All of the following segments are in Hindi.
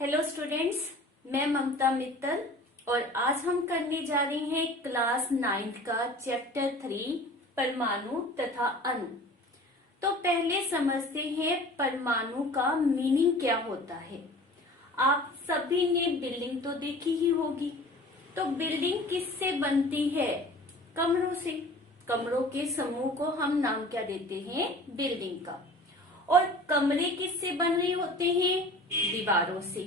हेलो स्टूडेंट्स, मैं ममता मित्तल और आज हम करने जा रहे हैं क्लास 9th का चैप्टर 3 परमाणु तथा अणु। तो पहले समझते हैं परमाणु का मीनिंग क्या होता है। आप सभी ने बिल्डिंग तो देखी ही होगी। तो बिल्डिंग किससे बनती है? कमरों से। कमरों के समूह को हम नाम क्या देते हैं? बिल्डिंग का। और कमरे किससे बन रहे होते हैं? दीवारों से।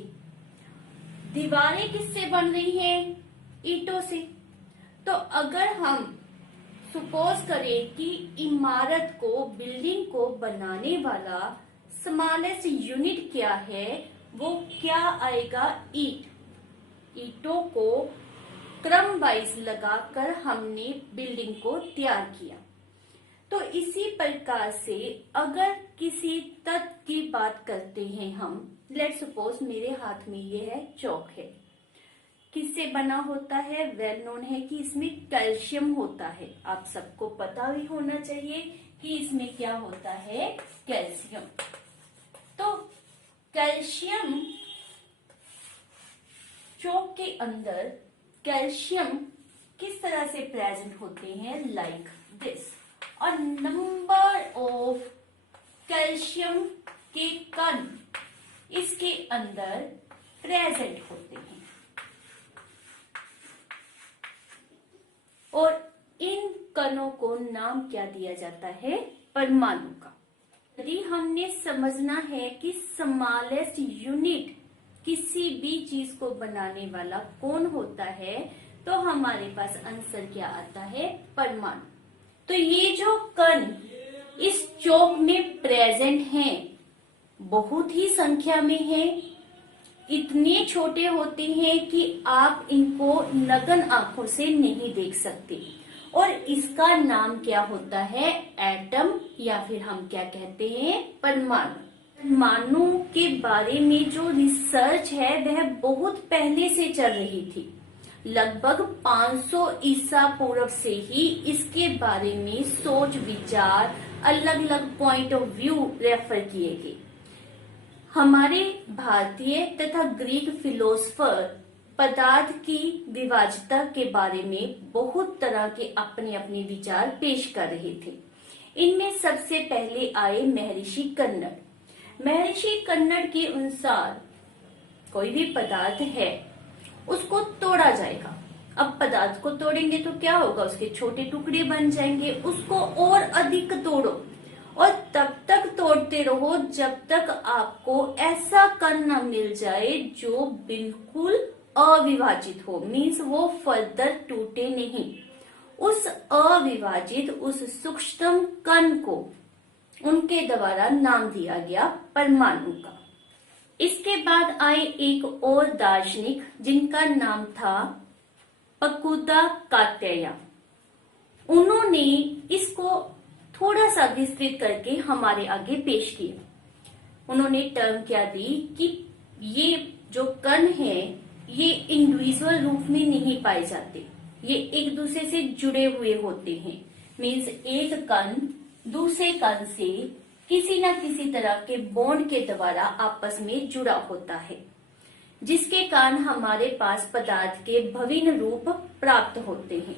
दीवारें किससे बन रही हैं? ईंटों से। तो अगर हम सपोज करें कि इमारत को, बिल्डिंग को बनाने वाला स्मॉलेस्ट यूनिट क्या है, वो क्या आएगा? ईंट। ईंटों को क्रम वाइज लगाकर हमने बिल्डिंग को तैयार किया। तो इसी प्रकार से अगर किसी तत्व की बात करते हैं हम, लेट सपोज मेरे हाथ में ये है चौक है। किससे बना होता है? वेल नोन है कि इसमें कैल्शियम होता है। आप सबको पता भी होना चाहिए कि इसमें क्या होता है? कैल्शियम। तो कैल्शियम, चौक के अंदर कैल्शियम किस तरह से प्रेजेंट होते हैं? Like this. और नंबर ऑफ कैल्शियम के कण इसके अंदर प्रेजेंट होते हैं और इन कणों को नाम क्या दिया जाता है? परमाणु का। यदि हमने समझना है कि स्मॉलेस्ट यूनिट किसी भी चीज को बनाने वाला कौन होता है, तो हमारे पास आंसर क्या आता है? परमाणु। तो ये जो कण इस चौक में प्रेजेंट हैं, बहुत ही संख्या में हैं। इतने छोटे होते हैं कि आप इनको नग्न आंखों से नहीं देख सकते। और इसका नाम क्या होता है? एटम, या फिर हम क्या कहते हैं? परमाणु। परमाणु के बारे में जो रिसर्च है वह बहुत पहले से चल रही थी। लगभग 500 ईसा पूर्व से ही इसके बारे में सोच विचार, अलग अलग पॉइंट ऑफ व्यू रेफर किए गए। हमारे भारतीय तथा ग्रीक फिलोसफर पदार्थ की विभाज्यता के बारे में बहुत तरह के अपने अपने विचार पेश कर रहे थे। इनमें सबसे पहले आए महर्षि कन्नड़। महर्षि कन्नड़ के अनुसार कोई भी पदार्थ है उसको तोड़ा जाएगा। अब पदार्थ को तोड़ेंगे तो क्या होगा? उसके छोटे टुकड़े बन जाएंगे। उसको और अधिक तोड़ो और तब तक तोड़ते रहो जब तक आपको ऐसा कण न मिल जाए जो बिल्कुल अविभाजित हो। मीन्स वो फर्दर टूटे नहीं। उस अविभाजित, उस सूक्ष्म कण को उनके द्वारा नाम दिया गया परमाणु का। इसके बाद आए एक और दार्शनिक जिनका नाम था पकुदा कात्यायन। उन्होंने इसको थोड़ा सा विस्तृत करके हमारे आगे पेश किया। उन्होंने टर्म क्या दी कि ये जो कण है ये इंडिविजुअल रूप में नहीं पाए जाते, ये एक दूसरे से जुड़े हुए होते हैं। मीन्स एक कण दूसरे कण से किसी न किसी तरह के बॉन्ड के द्वारा आपस में जुड़ा होता है, जिसके कारण हमारे पास पदार्थ के भविन्न रूप प्राप्त होते हैं।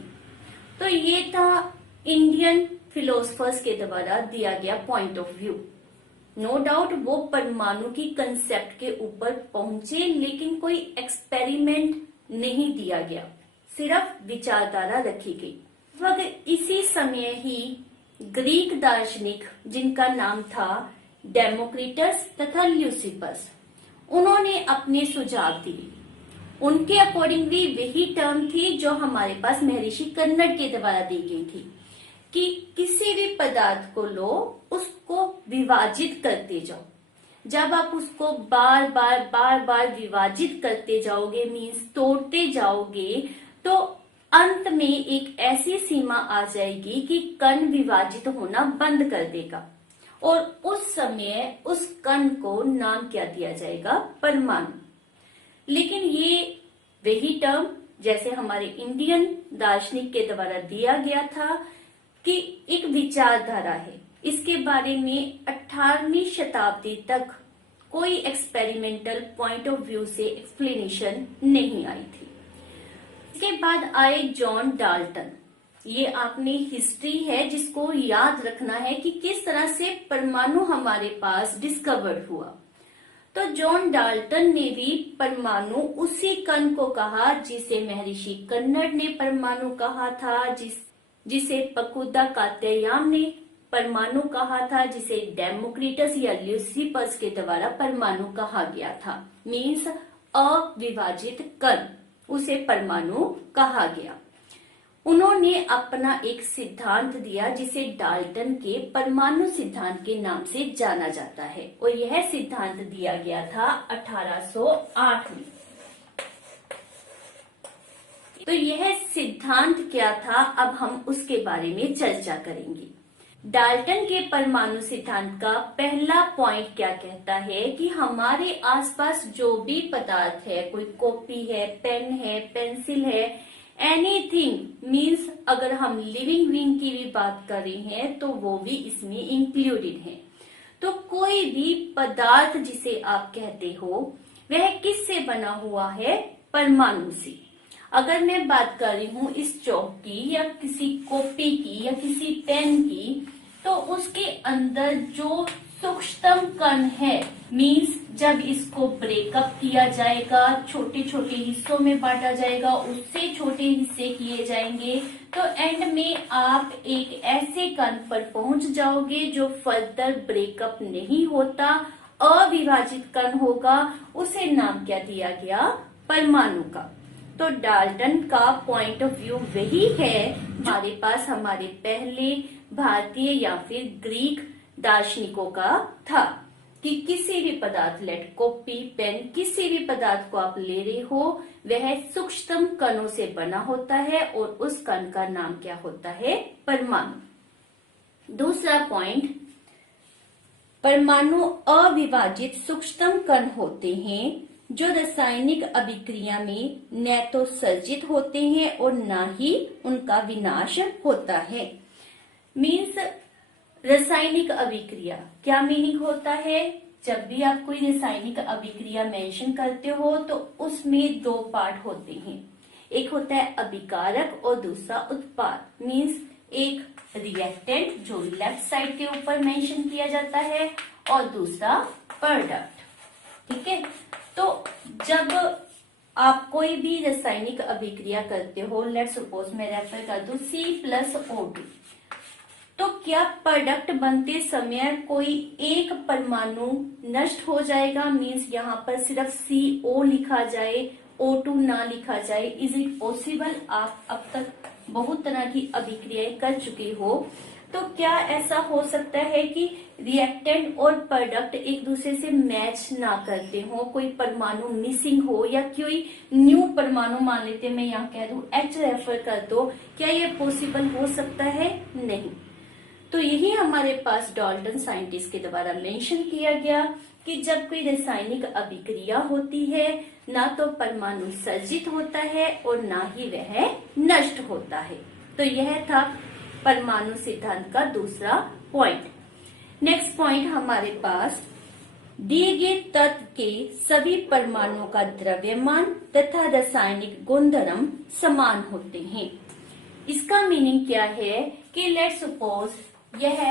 तो ये था इंडियन फिलोसफर्स के द्वारा दिया गया point of view. No doubt वो परमाणु की कंसेप्ट के ऊपर पहुंचे, लेकिन कोई एक्सपेरिमेंट नहीं दिया गया, सिर्फ विचारधारा रखी गई। लगभग इसी समय ही ग्रीक दार्शनिक जिनका नाम था डेमोक्रिटस तथा ल्यूसिपस, उन्होंने अपने सुझाव दिए। उनके अकॉर्डिंगली वही टर्म थी जो हमारे पास महर्षि कन्नड़ के द्वारा दी गई थी कि किसी भी पदार्थ को लो, उसको विभाजित करते जाओ। जब आप उसको बार बार विभाजित करते जाओगे, मीन्स तोड़ते जाओगे, तो अंत में एक ऐसी सीमा आ जाएगी कि कण विभाजित होना बंद कर देगा और उस समय उस कण को नाम क्या दिया जाएगा? परमाणु। लेकिन ये वही टर्म जैसे हमारे इंडियन दार्शनिक के द्वारा दिया गया था कि एक विचारधारा है, इसके बारे में 18वीं शताब्दी तक कोई एक्सपेरिमेंटल पॉइंट ऑफ व्यू से एक्सप्लेनेशन नहीं आई थी। इसके बाद आए जॉन डाल्टन। ये आपने हिस्ट्री है जिसको याद रखना है कि किस तरह से परमाणु हमारे पास डिस्कवर्ड हुआ। तो जॉन डाल्टन ने भी परमाणु उसी कण को कहा जिसे महर्षि कन्नड़ ने परमाणु कहा था, जिसे पकुदा कात्यायान ने परमाणु कहा था, जिसे डेमोक्रिटस या ल्यूसिपस के द्वारा परमाणु कहा गया था। मीन्स अविभाजित कण, उसे परमाणु कहा गया। उन्होंने अपना एक सिद्धांत दिया जिसे डाल्टन के परमाणु सिद्धांत के नाम से जाना जाता है, और यह सिद्धांत दिया गया था 1808 में। तो यह सिद्धांत क्या था, अब हम उसके बारे में चर्चा करेंगे। डाल्टन के परमाणु सिद्धांत का पहला पॉइंट क्या कहता है कि हमारे आसपास जो भी पदार्थ है, कोई कॉपी है, पेन है, पेंसिल है, एनीथिंग, मीन्स अगर हम लिविंग बीइंग की भी बात कर रहे हैं तो वो भी इसमें इंक्लूडेड है। तो कोई भी पदार्थ जिसे आप कहते हो वह किससे बना हुआ है, परमाणु से। अगर मैं बात कर रही हूँ इस चौक की या किसी कॉपी की या किसी पेन की, तो उसके अंदर जो सूक्ष्मतम कण है, मीन्स जब इसको ब्रेकअप किया जाएगा, छोटे छोटे हिस्सों में बांटा जाएगा, उससे छोटे हिस्से किए जाएंगे, तो एंड में आप एक ऐसे कण पर पहुंच जाओगे जो फर्दर ब्रेकअप नहीं होता, अविभाजित कण होगा। उसे नाम क्या दिया गया, परमाणु का। तो डाल्टन का पॉइंट ऑफ व्यू वही है हमारे पास हमारे पहले भारतीय या फिर ग्रीक दार्शनिकों का था कि किसी भी पदार्थ, लेट कॉपी, पेन, किसी भी पदार्थ को आप ले रहे हो, वह सूक्ष्मतम कणों से बना होता है और उस कण का नाम क्या होता है, परमाणु। दूसरा पॉइंट, परमाणु अविभाजित सूक्ष्मतम कण होते हैं जो रासायनिक अभिक्रिया में न तो सर्जित होते हैं और न ही उनका विनाश होता है। मीन्स रासायनिक अभिक्रिया, क्या मीनिंग होता है, जब भी आप कोई रासायनिक अभिक्रिया मेंशन करते हो तो उसमें दो पार्ट होते हैं, एक होता है अभिकारक और दूसरा उत्पाद। मीन्स एक रिएक्टेंट जो लेफ्ट साइड के ऊपर मेंशन किया जाता है और दूसरा प्रोडक्ट। ठीक है, तो जब आप कोई भी रासायनिक अभिक्रिया करते हो, लेट सपोज मैं रेफर कर दूं C+O2, तो क्या प्रोडक्ट बनते समय कोई एक परमाणु नष्ट हो जाएगा, मीन्स यहाँ पर सिर्फ CO लिखा जाए, O2 ना लिखा जाए? Is it possible? आप अब तक बहुत तरह की अभिक्रियाएं कर चुके हो, तो क्या ऐसा हो सकता है कि रिएक्टेंट और प्रोडक्ट एक दूसरे से मैच ना करते हो, कोई परमाणु मिसिंग हो या कोई न्यू परमाणु, मान लेते मैं यहाँ कह दूं H रेफर कर दो, क्या ये पॉसिबल हो सकता है? नहीं। तो यही हमारे पास डाल्टन साइंटिस्ट के द्वारा मेंशन किया गया कि जब कोई रासायनिक अभिक्रिया होती है, ना तो परमाणु सर्जित होता है और ना ही वह नष्ट होता है। तो यह था परमाणु सिद्धांत का दूसरा पॉइंट। नेक्स्ट पॉइंट हमारे पास, दिए गए तत्व के सभी परमाणुओं का द्रव्यमान तथा रासायनिक गुणधर्म समान होते हैं। इसका मीनिंग क्या है कि लेट्स सपोज यह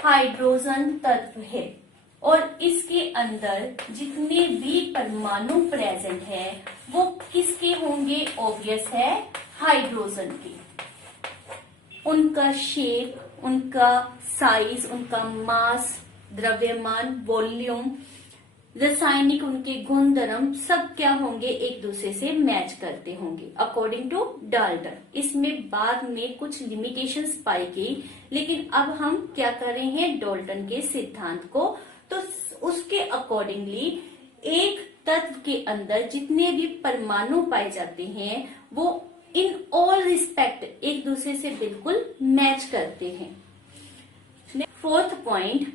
हाइड्रोजन तत्व है और इसके अंदर जितने भी परमाणु प्रेजेंट है वो किसके होंगे? ऑब्वियस है, हाइड्रोजन के। उनका शेप, उनका साइज, उनका मास, द्रव्यमान, वॉल्यूम, रासायनिक उनके गुणधर्म सब क्या होंगे? एक दूसरे से मैच करते होंगे अकॉर्डिंग टू डाल्टन। इसमें बाद में कुछ लिमिटेशंस पाई गई, लेकिन अब हम क्या कर रहे हैं? डाल्टन के सिद्धांत को, तो उसके अकॉर्डिंगली एक तत्व के अंदर जितने भी परमाणु पाए जाते हैं वो इन ऑल रिस्पेक्ट एक दूसरे से बिल्कुल मैच करते हैं। फोर्थ पॉइंट,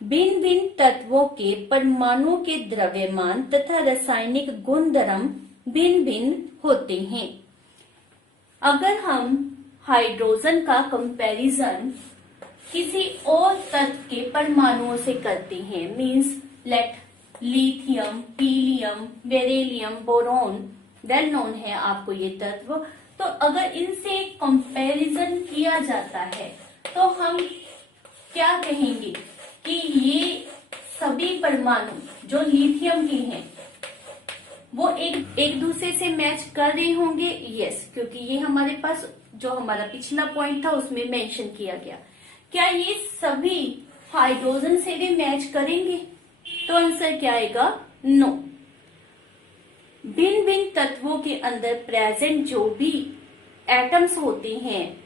भिन्न भिन्न तत्वों के परमाणुओं के द्रव्यमान तथा रासायनिक गुणधर्म भिन्न भिन्न होते हैं। अगर हम हाइड्रोजन का कंपैरिजन किसी और तत्व के परमाणुओं से करते हैं, means let lithium, helium, beryllium, boron, well known है आपको ये तत्व। तो अगर इनसे कंपैरिजन किया जाता है तो हम क्या कहेंगे कि ये सभी परमाणु जो लिथियम के हैं वो एक दूसरे से मैच कर रहे होंगे। यस, क्योंकि ये हमारे पास जो हमारा पिछला पॉइंट था उसमें मेंशन किया गया। क्या ये सभी हाइड्रोजन से भी मैच करेंगे? तो आंसर क्या आएगा? नो। भिन्न भिन्न तत्वों के अंदर प्रेजेंट जो भी एटम्स होते हैं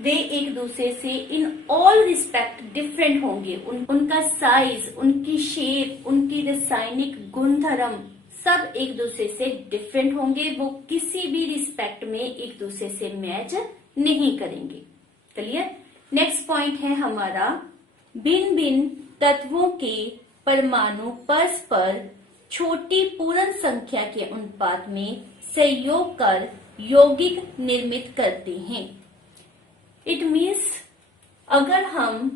वे एक दूसरे से इन ऑल रिस्पेक्ट डिफरेंट होंगे। उनका साइज, उनकी शेप, उनकी रासायनिक गुणधर्म सब एक दूसरे से डिफरेंट होंगे। वो किसी भी रिस्पेक्ट में एक दूसरे से मैच नहीं करेंगे। क्लियर? नेक्स्ट पॉइंट है हमारा, भिन्न भिन्न तत्वों के परमाणु परस्पर छोटी पूर्ण संख्या के अनुपात में संयोग कर यौगिक निर्मित करते हैं। इट मीन्स अगर हम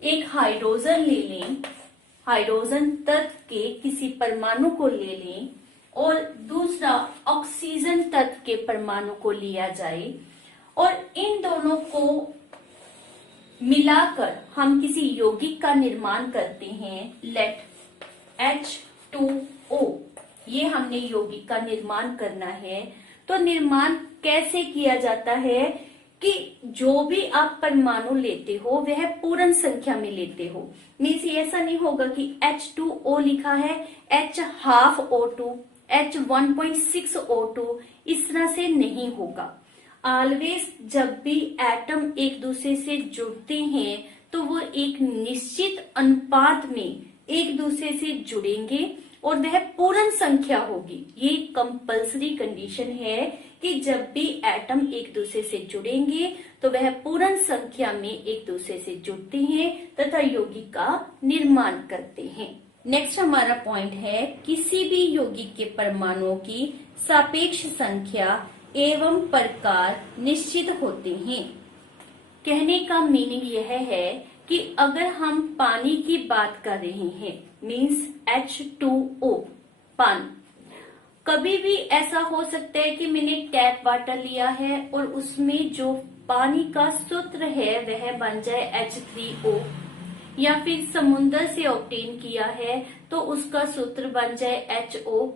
एक हाइड्रोजन ले लें, हाइड्रोजन तत्व के किसी परमाणु को ले लें और दूसरा ऑक्सीजन तत्व के परमाणु को लिया जाए और इन दोनों को मिलाकर हम किसी यौगिक का निर्माण करते हैं, लेट H2O, ये हमने यौगिक का निर्माण करना है। तो निर्माण कैसे किया जाता है कि जो भी आप परमाणु लेते हो वह पूर्ण संख्या में लेते हो। मीन्स ऐसा नहीं होगा कि H2O लिखा है, H12O2, H1.6O2, इस तरह से नहीं होगा। ऑलवेज जब भी एटम एक दूसरे से जुड़ते हैं तो वो एक निश्चित अनुपात में एक दूसरे से जुड़ेंगे और वह पूर्ण संख्या होगी। ये कंपल्सरी कंडीशन है कि जब भी एटम एक दूसरे से जुड़ेंगे तो वह पूर्ण संख्या में एक दूसरे से जुड़ते हैं तथा यौगिक का निर्माण करते हैं। नेक्स्ट हमारा पॉइंट है, किसी भी यौगिक के परमाणुओं की सापेक्ष संख्या एवं प्रकार निश्चित होते हैं। कहने का मीनिंग यह है कि अगर हम पानी की बात कर रहे हैं, मीन्स H2O, पानी, कभी भी ऐसा हो सकता है कि मैंने टैप वाटर लिया है और उसमें जो पानी का सूत्र है वह बन जाए H3O, या फिर समुद्र से ऑब्टेन किया है तो उसका सूत्र बन जाए HO।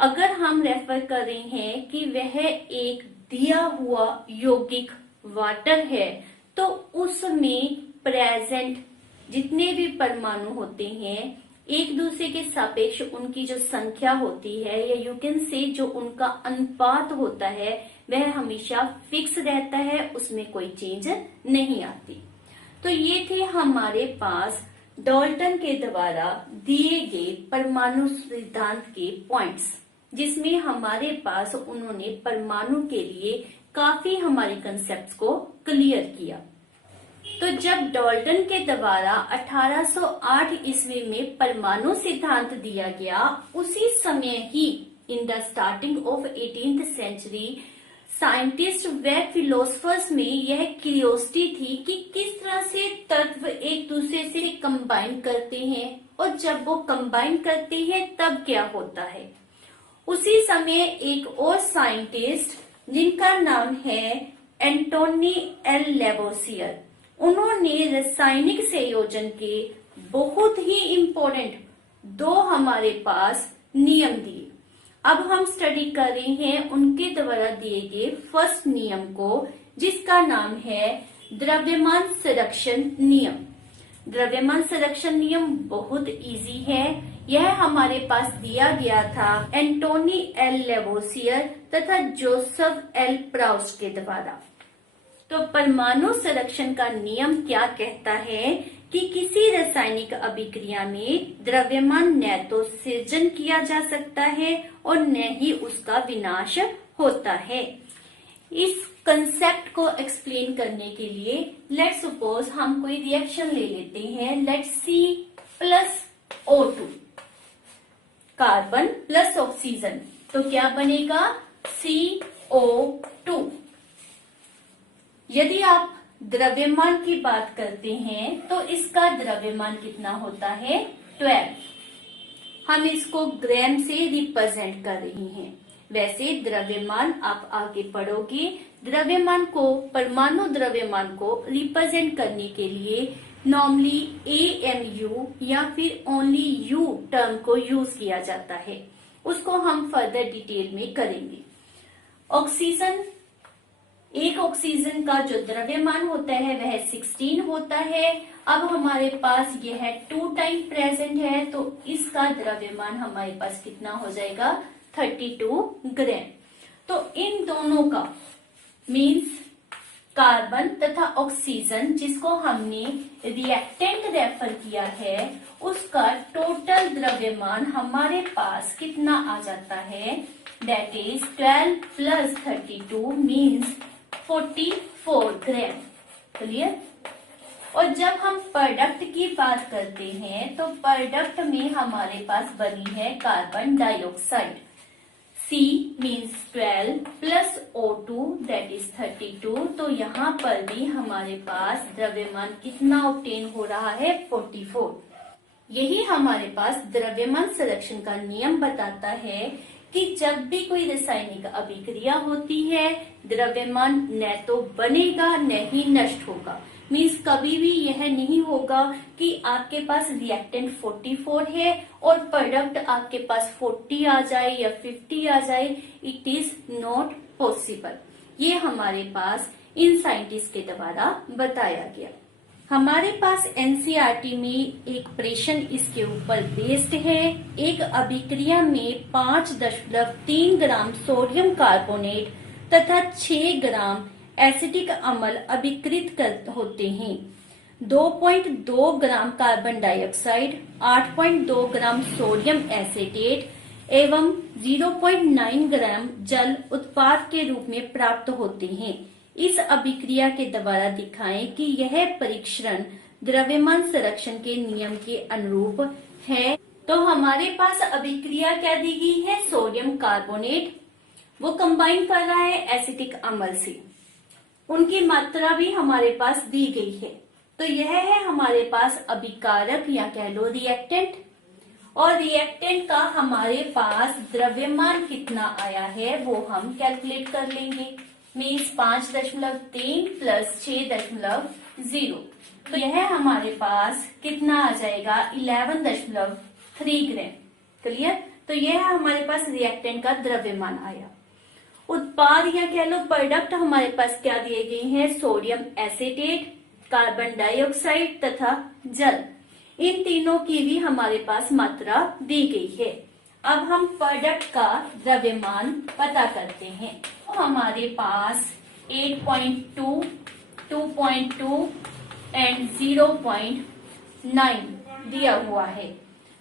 अगर हम रेफर कर रहे हैं कि वह एक दिया हुआ यौगिक वाटर है तो उसमें प्रेजेंट जितने भी परमाणु होते हैं एक दूसरे के सापेक्ष उनकी जो संख्या होती है या यू कैन से जो उनका अनुपात होता है वह हमेशा फिक्स रहता है, उसमें कोई चेंज नहीं आती। तो ये थे हमारे पास डाल्टन के द्वारा दिए गए परमाणु सिद्धांत के पॉइंट्स, जिसमें हमारे पास उन्होंने परमाणु के लिए काफी हमारे कंसेप्ट्स को क्लियर किया। तो जब डाल्टन के द्वारा 1808 ईस्वी में परमाणु सिद्धांत दिया गया, उसी समय ही in the starting of 18th century scientist व फिलोसफर्स में यह क्यूरियोसिटी थी कि किस तरह से तत्व एक दूसरे से कंबाइन करते हैं और जब वो कंबाइन करते हैं तब क्या होता है। उसी समय एक और साइंटिस्ट जिनका नाम है एंटोनी एल लेवोसियर, उन्होंने रासायनिक संयोजन के बहुत ही इम्पोर्टेंट दो हमारे पास नियम दिए। अब हम स्टडी कर रहे हैं उनके द्वारा दिए गए फर्स्ट नियम को, जिसका नाम है द्रव्यमान संरक्षण नियम। द्रव्यमान संरक्षण नियम बहुत इजी है। यह हमारे पास दिया गया था एंटोनी एल लेवोसियर तथा जोसेफ एल प्राउस्ट के द्वारा। तो परमाणु संरक्षण का नियम क्या कहता है कि किसी रासायनिक अभिक्रिया में द्रव्यमान न तो सृजन किया जा सकता है और न ही उसका विनाश होता है। इस कंसेप्ट को एक्सप्लेन करने के लिए लेट्स सपोज हम कोई रिएक्शन ले लेते हैं, let's C+O2, carbon plus oxygen, तो क्या बनेगा CO2। यदि आप द्रव्यमान की बात करते हैं तो इसका द्रव्यमान कितना होता है 12। हम इसको ग्राम से रिप्रेजेंट कर रही हैं। वैसे द्रव्यमान आप आगे पढ़ोगे, द्रव्यमान को, परमाणु द्रव्यमान को रिप्रेजेंट करने के लिए नॉर्मली AMU या फिर ओनली U टर्म को यूज किया जाता है। उसको हम फर्दर डिटेल में करेंगे। ऑक्सीजन, एक ऑक्सीजन का जो द्रव्यमान होता है वह 16 होता है। अब हमारे पास यह 2 टाइम प्रेजेंट है तो इसका द्रव्यमान हमारे पास कितना हो जाएगा 32 ग्राम। तो इन दोनों का मीन्स कार्बन तथा ऑक्सीजन जिसको हमने रिएक्टेंट रेफर किया है, उसका टोटल द्रव्यमान हमारे पास कितना आ जाता है, that is 12 plus 32 means 44 gram. Clear. और जब हम प्रोडक्ट की बात करते हैं तो प्रोडक्ट में हमारे पास बनी है carbon dioxide. C means 12 plus O2 that is 32। तो यहाँ पर भी हमारे पास द्रव्यमान कितना ऑब्टेन हो रहा है 44। यही हमारे पास द्रव्यमान संरक्षण का नियम बताता है कि जब भी कोई रासायनिक अभिक्रिया होती है द्रव्यमान न तो बनेगा न ही नष्ट होगा। मीन्स कभी भी यह नहीं होगा कि आपके पास रिएक्टेंट 44 है और प्रोडक्ट आपके पास 40 आ जाए या 50 आ जाए। It is not possible. ये हमारे पास इन साइंटिस्ट के द्वारा बताया गया। हमारे पास एनसीईआरटी में एक प्रश्न इसके ऊपर बेस्ड है। एक अभिक्रिया में 5.3 ग्राम सोडियम कार्बोनेट तथा 6 ग्राम एसिटिक अम्ल अभिकृत होते हैं। 2.2 gram carbon dioxide, 8.2 gram sodium acetate एवं 0.9 ग्राम जल उत्पाद के रूप में प्राप्त होते हैं। इस अभिक्रिया के द्वारा दिखाएं कि यह परीक्षण द्रव्यमान संरक्षण के नियम के अनुरूप है। तो हमारे पास अभिक्रिया क्या दी गई है, सोडियम कार्बोनेट, वो कंबाइन कर रहा है एसिटिक अम्ल से, उनकी मात्रा भी हमारे पास दी गई है। तो यह है हमारे पास अभिकारक या कह लो रिएक्टेंट। और रिएक्टेंट का हमारे पास द्रव्यमान कितना आया है वो हम कैलकुलेट कर लेंगे। Means 5.3 plus 6.0। तो यह हमारे पास कितना आ जाएगा 11.3 ग्राम। क्लियर। तो यह हमारे पास रिएक्टेंट का द्रव्यमान आया। उत्पाद या कह लो प्रोडक्ट हमारे पास क्या दिए गए हैं, सोडियम एसिटेट, कार्बन डाइऑक्साइड तथा जल। इन तीनों की भी हमारे पास मात्रा दी गई है। अब हम प्रोडक्ट का द्रव्यमान पता करते हैं। तो हमारे पास 8.2, 2.2 एंड 0.9 दिया हुआ है।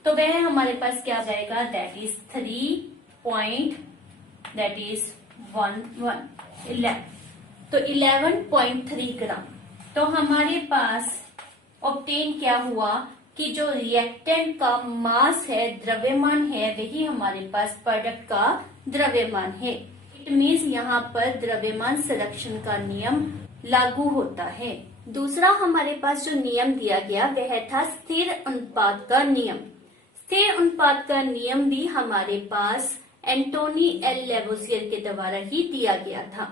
तो वह हमारे पास क्या जाएगा, दैट इज 11 तो 11.3 ग्राम। तो हमारे पास ऑब्टेन क्या हुआ कि जो रिएक्टेंट का मास है, द्रव्यमान है, वही हमारे पास प्रोडक्ट का द्रव्यमान है। इट मीन्स यहाँ पर द्रव्यमान संरक्षण का नियम लागू होता है। दूसरा हमारे पास जो नियम दिया गया वह था स्थिर अनुपात का नियम। स्थिर अनुपात का नियम भी हमारे पास एंटोनी एल लेवोसियर के द्वारा ही दिया गया था।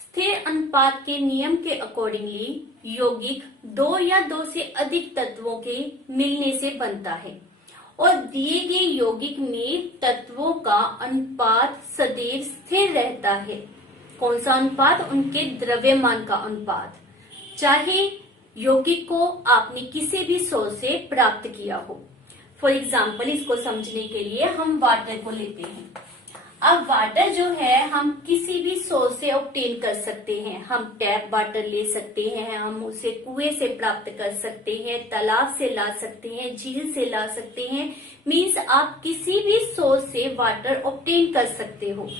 स्थिर अनुपात के नियम के अकॉर्डिंगली यौगिक 2 या 2 से अधिक तत्वों के मिलने से बनता है और दिए गए यौगिक में तत्वों का अनुपात सदैव स्थिर रहता है। कौन सा अनुपात, उनके द्रव्यमान का अनुपात, चाहे यौगिक को आपने किसी भी सोर्स से प्राप्त किया हो। फॉर एग्जाम्पल इसको समझने के लिए हम वाटर को लेते हैं। अब वाटर जो है हम किसी भी सोर्स से ऑब्टेन कर सकते हैं। हम टैप वाटर ले सकते हैं, हम उसे कुएं से प्राप्त कर सकते हैं, तालाब से ला सकते हैं, झील से ला सकते हैं। मीन्स आप किसी भी सोर्स से वाटर ऑब्टेन कर सकते हो।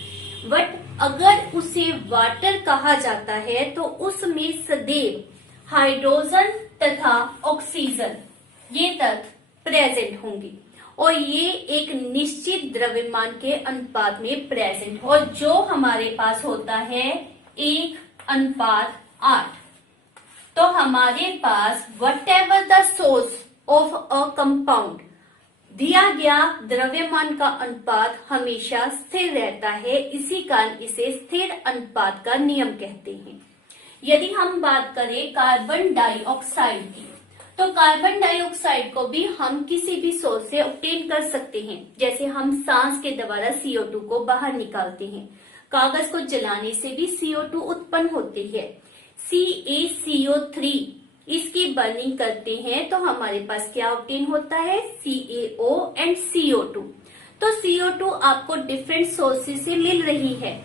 बट अगर उसे वाटर कहा जाता है तो उसमें सदैव हाइड्रोजन तथा ऑक्सीजन ये तत्व प्रेजेंट होंगे और ये एक निश्चित द्रव्यमान के अनुपात में प्रेजेंट, और जो हमारे पास होता है 1:8। तो हमारे पास whatever the source of a compound, दिया गया द्रव्यमान का अनुपात हमेशा स्थिर रहता है, इसी कारण इसे स्थिर अनुपात का नियम कहते हैं। यदि हम बात करें कार्बन डाइऑक्साइड की, तो कार्बन डाइऑक्साइड को भी हम किसी भी सोर्स से ऑब्टेन कर सकते हैं। जैसे हम सांस के द्वारा CO2 को बाहर निकालते हैं, कागज को जलाने से भी CO2 उत्पन्न होती है। CaCO3 इसकी बर्निंग करते हैं तो हमारे पास क्या ऑब्टेन होता है, CaO एंड CO2। तो CO2 आपको डिफरेंट सोर्सेज से मिल रही है,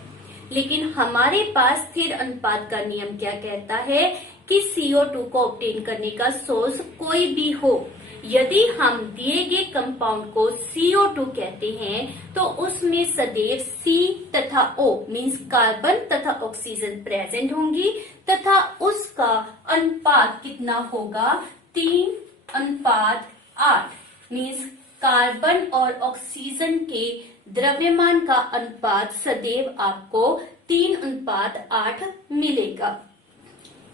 लेकिन हमारे पास स्थिर अनुपात का नियम क्या कहता है कि CO2 को ऑब्टेन करने का सोर्स कोई भी हो, यदि हम दिए गए कंपाउंड को CO2 कहते हैं तो उसमें सदैव C तथा O मीन्स कार्बन तथा ऑक्सीजन प्रेजेंट होंगी तथा उसका अनुपात कितना होगा, 3:8 मीन्स कार्बन और ऑक्सीजन के द्रव्यमान का अनुपात सदैव आपको 3:8 मिलेगा।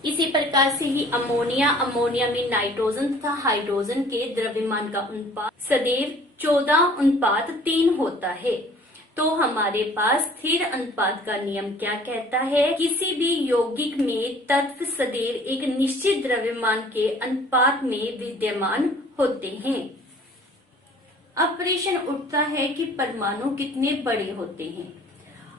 इसी प्रकार से ही अमोनिया में नाइट्रोजन तथा हाइड्रोजन के द्रव्यमान का अनुपात सदैव 14:3 होता है। तो हमारे पास स्थिर अनुपात का नियम क्या कहता है, किसी भी यौगिक में तत्व सदैव एक निश्चित द्रव्यमान के अनुपात में विद्यमान होते हैं। अब प्रश्न उठता है कि परमाणु कितने बड़े होते हैं।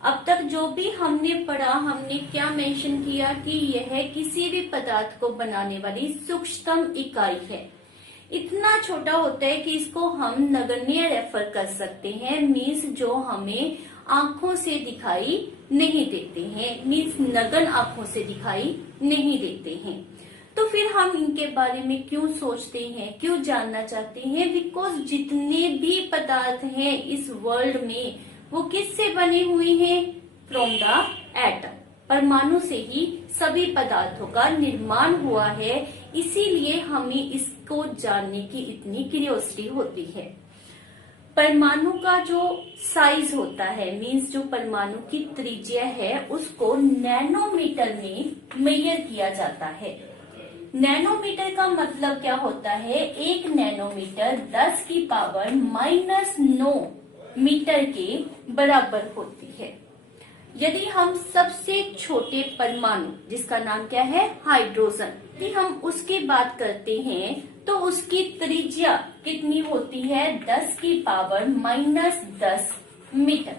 अब तक जो भी हमने पढ़ा, हमने क्या मेंशन किया कि यह किसी भी पदार्थ को बनाने वाली सूक्ष्मतम इकाई है। इतना छोटा होता है कि इसको हम नगण्य रेफर कर सकते हैं, मीन्स जो हमें आंखों से दिखाई नहीं देते हैं, मीन्स नगन आंखों से दिखाई नहीं देते हैं। तो फिर हम इनके बारे में क्यों सोचते हैं, क्यों जानना चाहते हैं, बिकॉज जितने भी पदार्थ हैं इस वर्ल्ड में वो किससे बने हुए हैं, फ्रॉम द एटम, परमाणु से ही सभी पदार्थों का निर्माण हुआ है। इसीलिए हमें इसको जानने की इतनी क्यूरियोसिटी होती है। परमाणु का जो साइज होता है, मीन्स जो परमाणु की त्रिज्या है, उसको नैनोमीटर में मेजर किया जाता है। नैनोमीटर का मतलब क्या होता है, एक नैनोमीटर 10⁻⁻9 मीटर के बराबर होती है। यदि हम सबसे छोटे परमाणु, जिसका नाम क्या है, हाइड्रोजन, यदि हम उसकी बात करते हैं तो उसकी त्रिज्या कितनी होती है, 10⁻10 मीटर।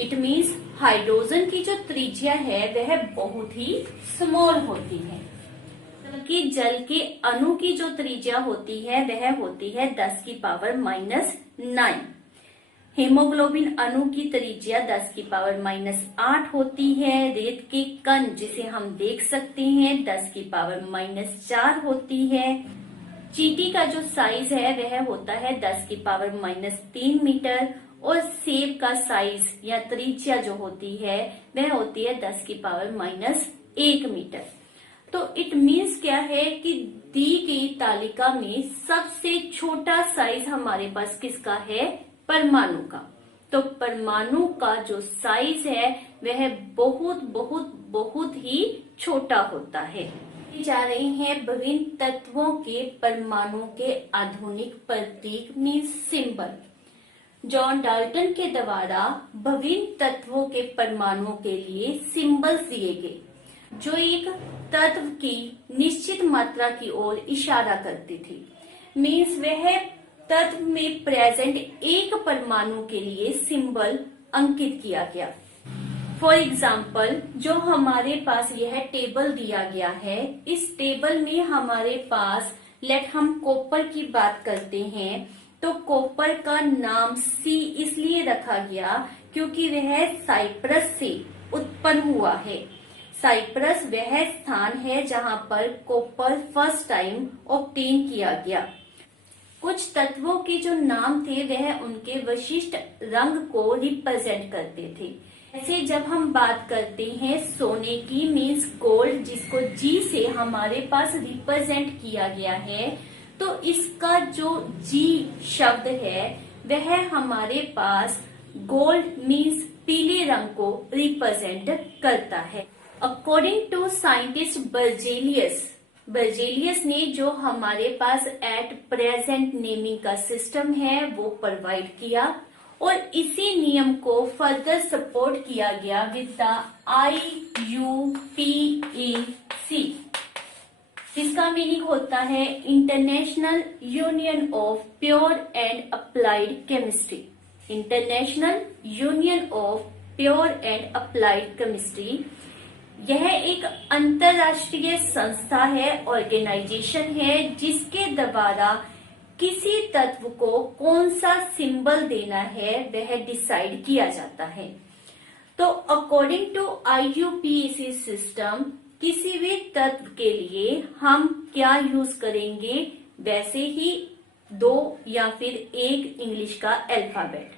इट मीन्स हाइड्रोजन की जो त्रिज्या है वह बहुत ही स्मॉल होती है, जबकि जल के अणु की जो त्रिज्या होती है वह होती है 10⁻⁹। हेमोग्लोबिन अणु की त्रिज्या 10⁻8 होती है। रेत के कण जिसे हम देख सकते हैं 10⁻4 होती है। चींटी का जो साइज है वह होता है 10⁻3 मीटर और सेब का साइज या त्रिज्या जो होती है वह होती है 10⁻1 मीटर। तो इट मीन्स क्या है कि दी गई तालिका में सबसे छोटा साइज हमारे पास किसका है, परमाणु का। तो परमाणु का जो साइज है वह बहुत बहुत बहुत ही छोटा होता है। जा रहे हैं विभिन्न तत्वों के परमाणु के आधुनिक प्रतीक मीन्स सिंबल। जॉन डाल्टन के द्वारा विभिन्न तत्वों के परमाणुओं के लिए सिंबल्स दिए गए, जो एक तत्व की निश्चित मात्रा की ओर इशारा करते थे। मीन्स वह तत्व में प्रेजेंट एक परमाणु के लिए सिंबल अंकित किया गया। फॉर एग्जाम्पल, जो हमारे पास यह टेबल दिया गया है, इस टेबल में हमारे पास हम कॉपर की बात करते हैं तो कॉपर का नाम C इसलिए रखा गया क्योंकि वह साइप्रस से उत्पन्न हुआ है। साइप्रस वह स्थान है जहां पर कॉपर फर्स्ट टाइम ऑब्टेन किया गया। कुछ तत्वों के जो नाम थे वह उनके विशिष्ट रंग को रिप्रेजेंट करते थे। ऐसे जब हम बात करते हैं सोने की मीन्स गोल्ड, जिसको G से हमारे पास रिप्रेजेंट किया गया है, तो इसका जो G शब्द है वह हमारे पास गोल्ड मीन्स पीले रंग को रिप्रेजेंट करता है। अकॉर्डिंग टू साइंटिस्ट बर्जेलियस ने जो हमारे पास एट प्रेजेंट नेमिंग का सिस्टम है वो प्रोवाइड किया और इसी नियम को फर्दर सपोर्ट किया गया विद द IUPAC, जिसका मीनिंग होता है international union of pure and applied chemistry. International union of pure and applied chemistry यह एक अंतरराष्ट्रीय संस्था है, ऑर्गेनाइजेशन है, जिसके द्वारा किसी तत्व को कौन सा सिंबल देना है वह डिसाइड किया जाता है। तो अकॉर्डिंग टू IUPAC सिस्टम किसी भी तत्व के लिए हम क्या यूज करेंगे, वैसे ही 2 या फिर 1 इंग्लिश का अल्फाबेट।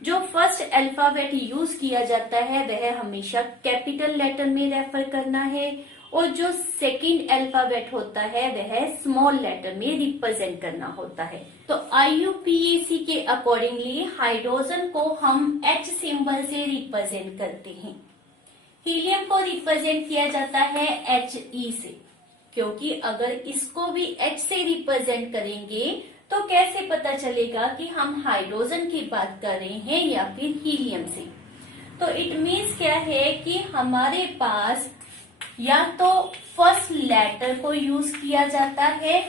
जो फर्स्ट अल्फाबेट यूज किया जाता है वह हमेशा कैपिटल लेटर में रेफर करना है और जो सेकंड अल्फाबेट होता है वह स्मॉल लेटर में रिप्रेजेंट करना होता है। तो IUPAC के अकॉर्डिंगली हाइड्रोजन को हम H सिंबल से रिप्रेजेंट करते हैं। हीलियम को रिप्रेजेंट किया जाता है HE से, क्योंकि अगर इसको भी H से रिप्रेजेंट करेंगे तो कैसे पता चलेगा कि हम हाइड्रोजन की बात कर रहे हैं या फिर हीलियम से। तो इट मीन्स क्या है कि हमारे पास या तो फर्स्ट लेटर को यूज किया जाता है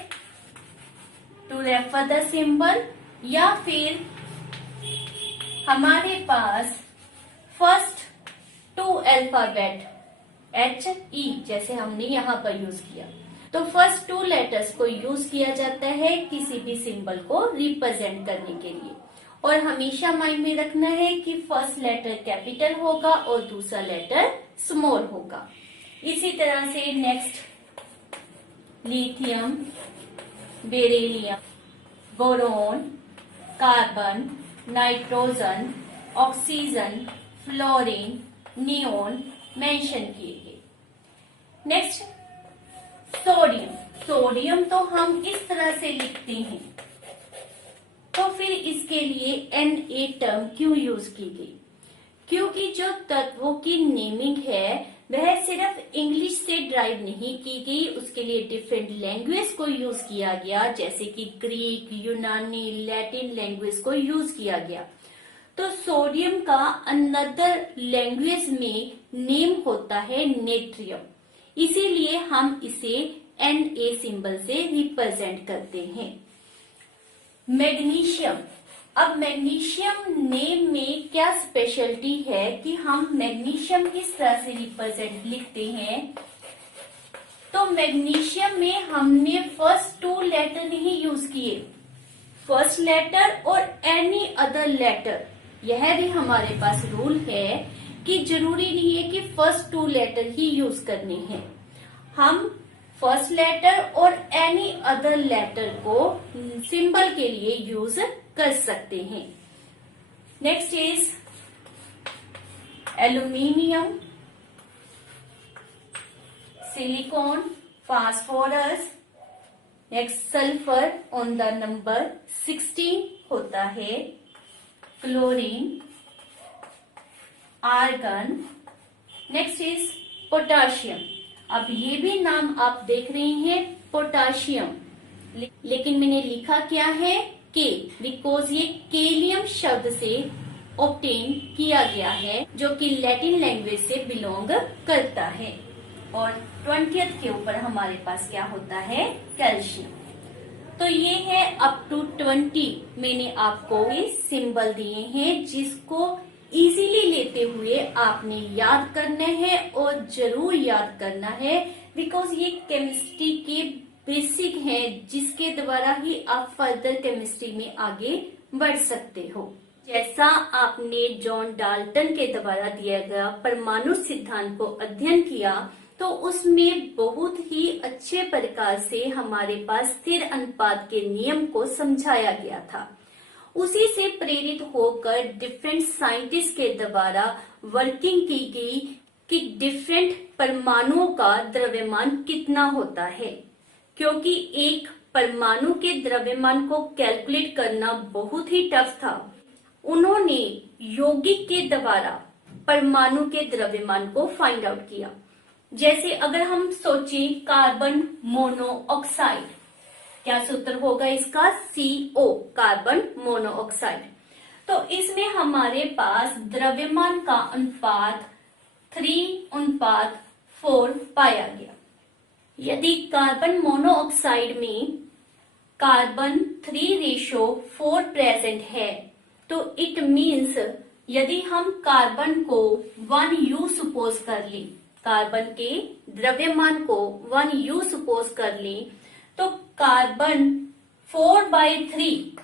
टू रेफर द सिंबल, या फिर हमारे पास फर्स्ट 2 अल्फाबेट HE जैसे हमने यहाँ पर यूज किया, तो फर्स्ट 2 लेटर्स को यूज किया जाता है किसी भी सिंबल को रिप्रेजेंट करने के लिए। और हमेशा माइंड में रखना है कि फर्स्ट लेटर कैपिटल होगा और दूसरा लेटर स्मॉल होगा। इसी तरह से next lithium, beryllium, boron, carbon, nitrogen, oxygen, fluorine, neon mention किए गए। नेक्स्ट सोडियम तो हम इस तरह से लिखते हैं, तो फिर इसके लिए Na टर्म क्यों यूज की गई? क्योंकि जो तत्वों की नेमिंग है वह सिर्फ इंग्लिश से ड्राइव नहीं की गई, उसके लिए डिफरेंट लैंग्वेज को यूज किया गया, जैसे कि ग्रीक, यूनानी, लैटिन लैंग्वेज को यूज किया गया। तो सोडियम का अनदर लैंग्वेज में नेम होता है नेट्रियम, इसीलिए हम इसे Na सिंबल से रिप्रेजेंट करते हैं। मैग्नीशियम, अब मैग्नीशियम नेम में क्या स्पेशलिटी है कि हम मैग्नीशियम किस तरह से रिप्रेजेंट लिखते हैं। तो मैग्नीशियम में हमने फर्स्ट 2 लेटर नहीं यूज किए, फर्स्ट लेटर और एनी अदर लेटर। यह भी हमारे पास रूल है कि जरूरी नहीं है कि फर्स्ट 2 लेटर ही यूज करने हैं, हम फर्स्ट लेटर और एनी अदर लेटर को सिंबल के लिए यूज कर सकते हैं। Next is aluminium, silicon, phosphorus, next sulphur on the number 16 होता है, chlorine, argon. Next is potassium. अब ये भी नाम आप देख रहे हैं पोटाशियम, लेकिन मैंने लिखा क्या है के, बिकॉज ये केलियम शब्द से ऑब्टेन किया गया है जो कि लैटिन लैंग्वेज से बिलोंग करता है। और 20th के ऊपर हमारे पास क्या होता है, कैल्शियम। तो ये है अप टू 20 मैंने आपको ये सिंबल दिए हैं जिसको इजीली लेते हुए आपने याद करना है और जरूर याद करना है, बिकॉज ये केमिस्ट्री के बेसिक हैं जिसके द्वारा ही आप फर्दर केमिस्ट्री में आगे बढ़ सकते हो। जैसा आपने जॉन डाल्टन के द्वारा दिया गया परमाणु सिद्धांत को अध्ययन किया तो उसमें बहुत ही अच्छे प्रकार से हमारे पास स्थिर अनुपात के नियम को समझाया गया था। उसी से प्रेरित होकर डिफरेंट साइंटिस्ट के द्वारा वर्किंग की गई कि डिफरेंट परमाणुओं का द्रव्यमान कितना होता है, क्योंकि एक परमाणु के द्रव्यमान को कैलकुलेट करना बहुत ही टफ था। उन्होंने यौगिक के द्वारा परमाणु के द्रव्यमान को फाइंड आउट किया जैसे अगर हम सोचें कार्बन मोनोऑक्साइड, क्या सूत्र होगा इसका? CO, carbon monoxide. तो इसमें हमारे पास द्रव्यमान का अनुपात 3:4 पाया गया। यदि कार्बन मोनोऑक्साइड में कार्बन 3:4 प्रेजेंट है, तो इट मीन्स यदि हम कार्बन को 1U सपोज कर लें, कार्बन के द्रव्यमान को 1U सपोज कर लें, तो कार्बन 4/3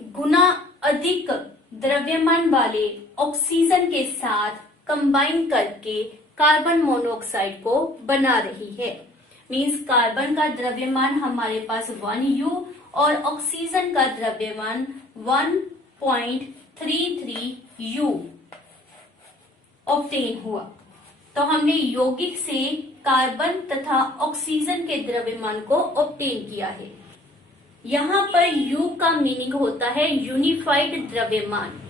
गुना अधिक द्रव्यमान वाले ऑक्सीजन के साथ कंबाइन करके कार्बन मोनोऑक्साइड को बना रही है। मीन्स कार्बन का द्रव्यमान हमारे पास 1U और ऑक्सीजन का द्रव्यमान 1.33U ऑब्टेन हुआ। तो हमने यौगिक से कार्बन तथा ऑक्सीजन के द्रव्यमान को ऑब्टेन किया है। यहाँ पर U का मीनिंग होता है यूनिफाइड द्रव्यमान।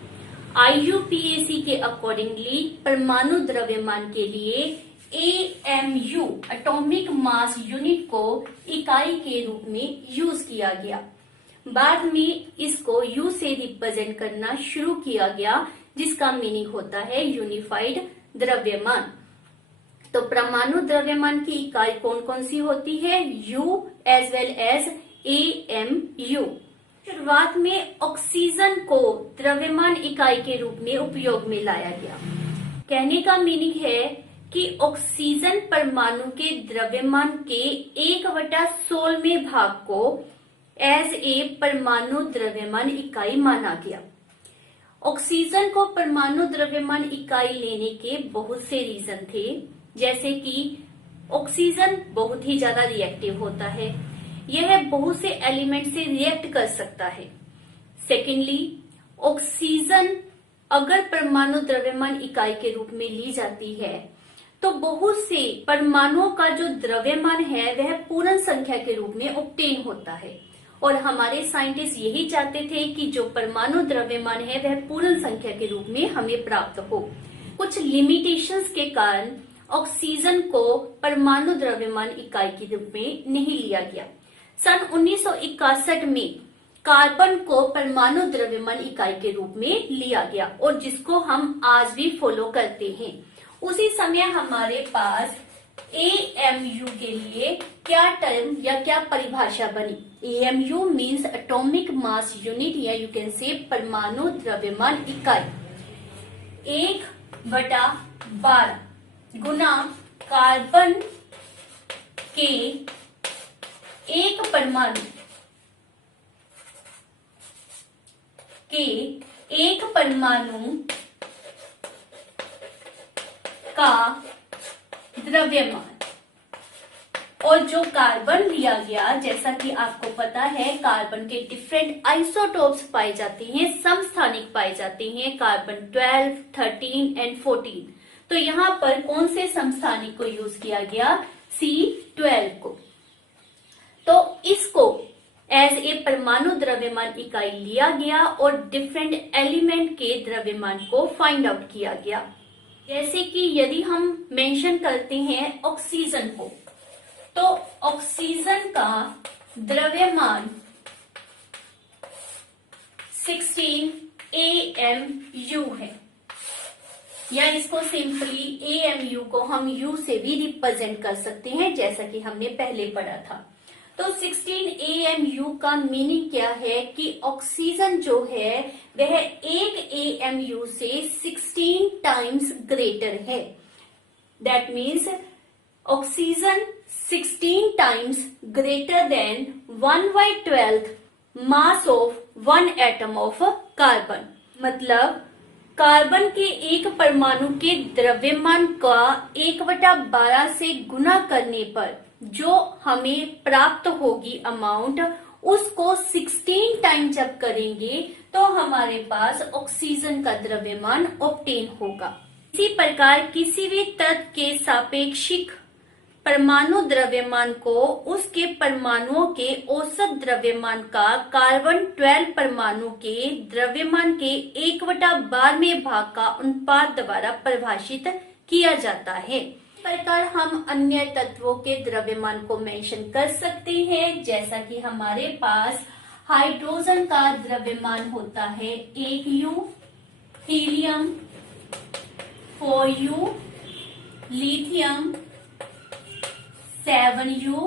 IUPAC के अकॉर्डिंगली परमाणु द्रव्यमान के लिए AMU एटॉमिक मास यूनिट को इकाई के रूप में यूज किया गया। बाद में इसको U से रिप्रेजेंट करना शुरू किया गया, जिसका मीनिंग होता है यूनिफाइड द्रव्यमान। तो परमाणु द्रव्यमान की इकाई कौन कौन सी होती है? U as well as AMU। शुरुआत में ऑक्सीजन को द्रव्यमान इकाई के रूप में उपयोग में लाया गया। कहने का मीनिंग है कि ऑक्सीजन परमाणु के द्रव्यमान के 1/16वें भाग को एज ए परमाणु द्रव्यमान इकाई माना गया। ऑक्सीजन को परमाणु द्रव्यमान इकाई लेने के बहुत से रीजन थे, जैसे कि ऑक्सीजन बहुत ही ज्यादा रिएक्टिव होता है, यह बहुत से एलिमेंट से रिएक्ट कर सकता है। सेकेंडली, ऑक्सीजन अगर परमाणु द्रव्यमान इकाई के रूप में ली जाती है तो बहुत से परमाणुओं का जो द्रव्यमान है वह पूर्ण संख्या के रूप में ऑब्टेन होता है। और हमारे साइंटिस्ट यही चाहते थे कि जो परमाणु द्रव्यमान है वह पूर्ण संख्या के रूप में हमें प्राप्त हो। कुछ लिमिटेशंस के कारण ऑक्सीजन को परमाणु द्रव्यमान इकाई के रूप में नहीं लिया गया। सन 1961 में कार्बन को परमाणु द्रव्यमान इकाई के रूप में लिया गया और जिसको हम आज भी फॉलो करते हैं। उसी समय हमारे पास AMU के लिए क्या टर्म या क्या परिभाषा बनी? AMU means atomic mass unit या यू कैन से परमाणु द्रव्यमान इकाई। 1/12 गुना कार्बन के एक परमाणु का द्रव्यमान। और जो कार्बन लिया गया, जैसा कि आपको पता है कार्बन के डिफरेंट आइसोटोप्स पाए जाते हैं, समस्थानिक पाए जाते हैं, कार्बन 12, 13 एंड 14। तो यहाँ पर कौन से समस्थानिक को यूज किया गया? C12 को। तो इसको एज ए परमाणु द्रव्यमान इकाई लिया गया और डिफरेंट एलिमेंट के द्रव्यमान को फाइंड आउट किया गया। जैसे कि यदि हम मेंशन करते हैं ऑक्सीजन को, तो ऑक्सीजन का द्रव्यमान 16 AMU है, या इसको सिंपली AMU को हम U से भी रिप्रेजेंट कर सकते हैं, जैसा कि हमने पहले पढ़ा था। तो 16 AMU का मीनिंग क्या है कि ऑक्सीजन जो है वह 1 AMU से 16 टाइम्स ग्रेटर है। That means oxygen 16 times greater than 1/12 mass of 1 atom of carbon. मतलब कार्बन के एक परमाणु के द्रव्यमान का 1/12 से गुना करने पर जो हमें प्राप्त होगी अमाउंट, उसको 16 टाइम जब करेंगे तो हमारे पास ऑक्सीजन का द्रव्यमान ऑब्टेन होगा। इसी प्रकार किसी भी तत्व के सापेक्षिक परमाणु द्रव्यमान को उसके परमाणुओं के औसत द्रव्यमान का कार्बन 12 परमाणु के द्रव्यमान के 1/12वें भाग का अनुपात द्वारा परिभाषित किया जाता है। इस प्रकार हम अन्य तत्वों के द्रव्यमान को मेंशन कर सकते हैं, जैसा कि हमारे पास हाइड्रोजन का द्रव्यमान होता है 1U, helium 4U, lithium 7U,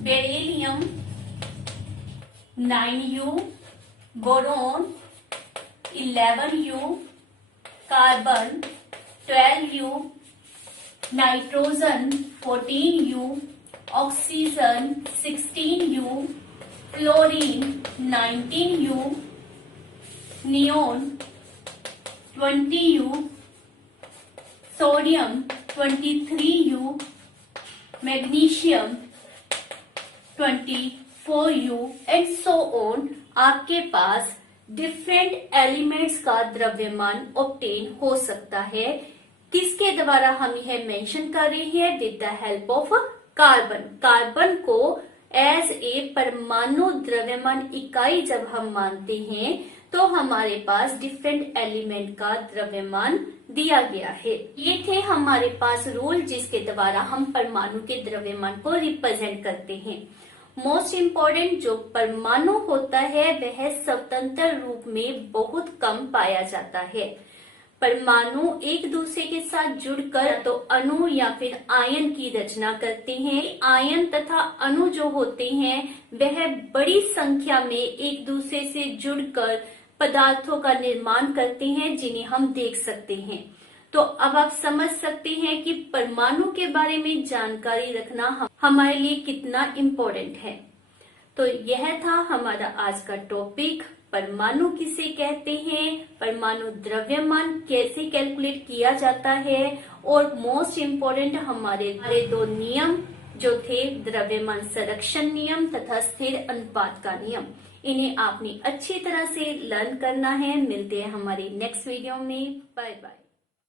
beryllium 9U, boron 11U, carbon 12U, nitrogen 14U, oxygen 16U, fluorine 19U, neon 20U, sodium 23U, magnesium 24U and so on. आपके पास डिफरेंट एलिमेंट्स का द्रव्यमान ऑब्टेन हो सकता है। किसके द्वारा हम यह मेंशन कर रहे हैं? With the help of carbon. Carbon को एज ए परमाणु द्रव्यमान इकाई जब हम मानते हैं तो हमारे पास डिफरेंट एलिमेंट का द्रव्यमान दिया गया है। ये थे हमारे पास रूल जिसके द्वारा हम परमाणु के द्रव्यमान को रिप्रेजेंट करते हैं। मोस्ट इम्पोर्टेंट जो परमाणु होता है वह स्वतंत्र रूप में बहुत कम पाया जाता है। परमाणु एक दूसरे के साथ जुड़कर तो अणु या फिर आयन की रचना करते हैं। आयन तथा अणु जो होते हैं वह बड़ी संख्या में एक दूसरे से जुड़कर पदार्थों का निर्माण करते हैं जिन्हें हम देख सकते हैं। तो अब आप समझ सकते हैं कि परमाणु के बारे में जानकारी रखना हमारे लिए कितना इम्पोर्टेंट है। तो यह था हमारा आज का टॉपिक, परमाणु किसे कहते हैं, परमाणु द्रव्यमान कैसे कैलकुलेट किया जाता है और मोस्ट इम्पोर्टेंट हमारे दो नियम जो थे द्रव्यमान संरक्षण नियम तथा स्थिर अनुपात का नियम। इन्हें आपने अच्छी तरह से लर्न करना है। मिलते हैं हमारी नेक्स्ट वीडियो में। Bye bye.